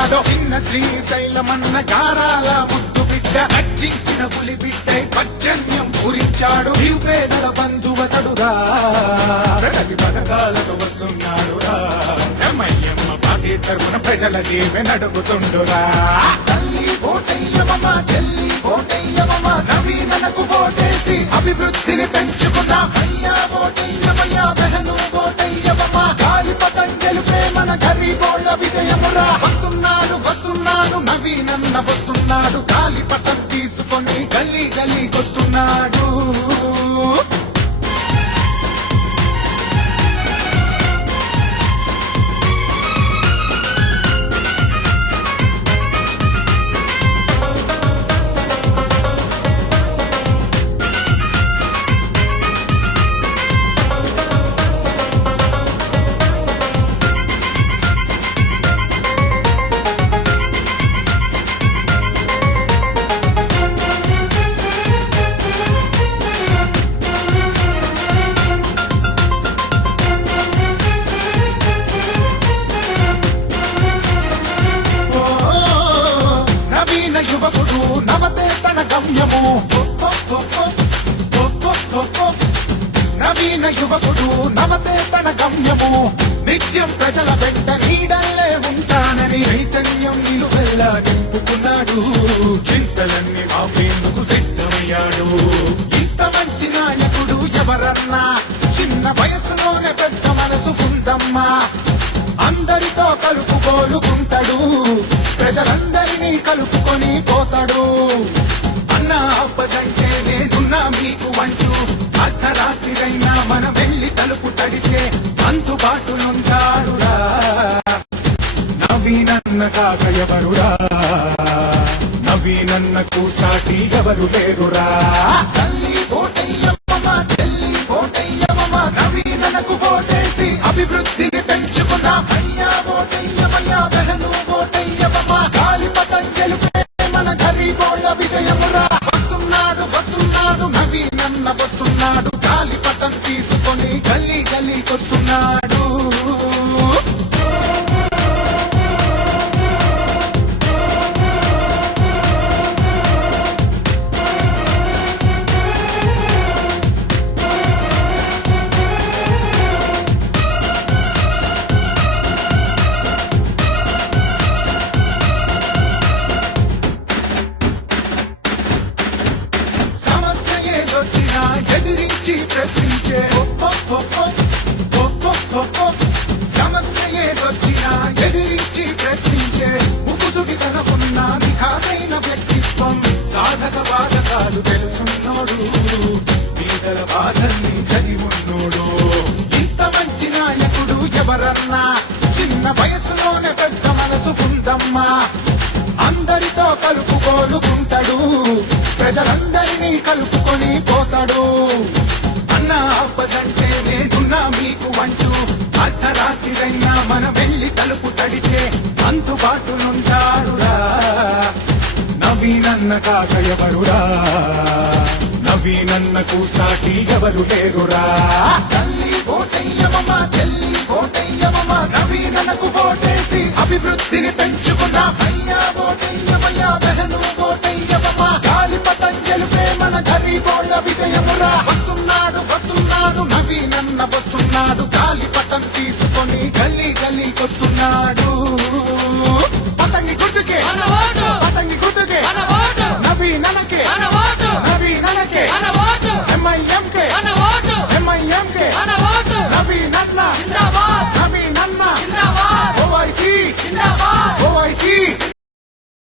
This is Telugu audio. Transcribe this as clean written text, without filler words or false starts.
వస్తున్నాడు. చిన్న శ్రీశైలమన్న గారాల ముద్దు బిడ్డ అర్జించిన పులి బిడ్డై పర్జన్యం పూరించాడు. నిరుపేదల బంధువతడురా ప్రగతి పథకాలతో వస్తున్నాడురా. ఎమ్మెల్యమ్మ పార్టీ తరఫున ప్రజల దీవెనడుగుతుండురా. తల్లి ఓటయ్యమమ్మా, చెల్లి ఓటయ్యమమ్మా, నవీనకు ఓటేసి అభివృద్ధిని పెంచుకున్నా. అయ్యా ఓటయ్యమయ్యా, బెహను ఓటయ్యమమ్మా, గాలిపటం గెలుపే మన గరీబోళ్ళ విజయమురా. వస్తున్నాడు వస్తున్నాడు నవీనన్న వస్తున్నాడు, గాలిపటం తీసుకొని గల్లీ గల్లీకొస్తున్నాడు. యువకుడు నవతే తన గమ్యము, నవీన యువకుడు నవతే తన గమ్యము. నిత్యం ప్రజల వెంట నీడల్లే ఉంటానని చైతన్యం నిలువెల్లా నింపుకున్నాడు. చింతలన్నీ మాపేందుకు సిద్ధమయ్యాడు. ఇంత మంచి నాయకుడు ఎవరన్నా, చిన్న వయసులోనే పెద్ద మనసు ఉందమ్మా. అందరితో కలుపుకోలుకుంటాడు, ప్రజలందరినీ కలుపుకొని పోతాడు. అన్న అబ్బదంటే నేనున్నా మీకు అంటూ అర్ధరాత్రిరైనా మనం వెళ్ళి తలుపు తడితే అందుబాటులుంటాడురా. నవీనన్న కాక ఎవరురా, నవీనన్నకు సాటి ఎవరు లేరురా. తల్లి ఓటయ్యమ్మా, చెల్లి ఓటయ్యమ్మా, నవీనన్నకు ఓటేసి అభివృద్ధిని పెంచుకున్నా. అయ్యా ఓటయ్యమయ్యా, బెహను ఓటయ్యమ్మా, గాలిపటం గెలుపే మన గరీబోళ్ళ విజయమురా. వస్తున్నాడు వస్తున్నాడు నవీనన్న వస్తున్నాడు, గాలిపటం తీసుకొని గల్లీ గల్లీకొస్తున్నాడు. ఎదిరించి ప్రశ్నించే సమస్య ఏదొచ్చినా ఎదిరించి ప్రశ్నించే ముకుసుకి తనకున్న నిఖాసైన వ్యక్తిత్వం. సాధక బాధకాలు తెలుసున్నోడు, పేదల బాధల్ని చదివున్నోడు. ఇంత మంచి నాయకుడు ఎవరన్నా, చిన్న వయసులోనే పెద్ద మనసు ఉందమ్మా. అందరితో కలుపుకోలుకుంటాడు, ప్రజలందరినీ కలుపుకొని పోతాడు. అన్న అబ్బదంటే నేనున్నా మీకు అంటూ అర్ధరాత్రిరైనా మనం వెళ్ళి తలుపు తడితే అందుబాటులుంటాడురా. నవీనన్న కాక ఎవరురా, నవీనన్నకు సాటి ఎవరు లేరురా. తల్లి ఓటయ్యమమ్మా, చెల్లి ఓటయ్యమమ్మా, నవీనన్నకు ఓటేసి అభివృద్ధిని పెంచుకున్నా. అయ్యా ఓటయ్యమయ్యా, బెహను ఓటయ్యమమ్మా, గాలిపటం గెలుపే మన గరీబోళ్ళ విజయమురా. వస్తున్నాడు వస్తున్నాడు నవీనన్న వస్తున్నాడు, గాలిపటం తీసుకొని గల్లీ గల్లీకొస్తున్నాడు.